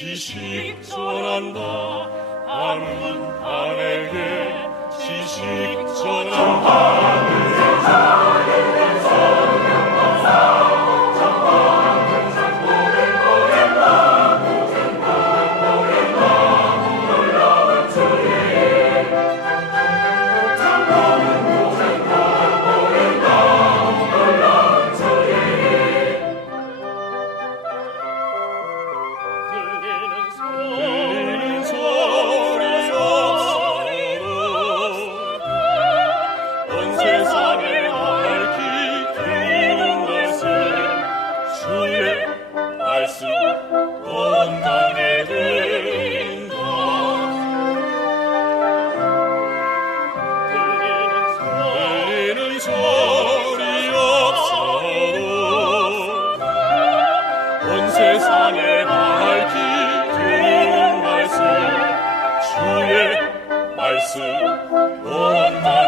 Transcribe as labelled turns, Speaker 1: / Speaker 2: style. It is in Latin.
Speaker 1: 지식 전한다. 밤은 밤에게 지식 Ormane,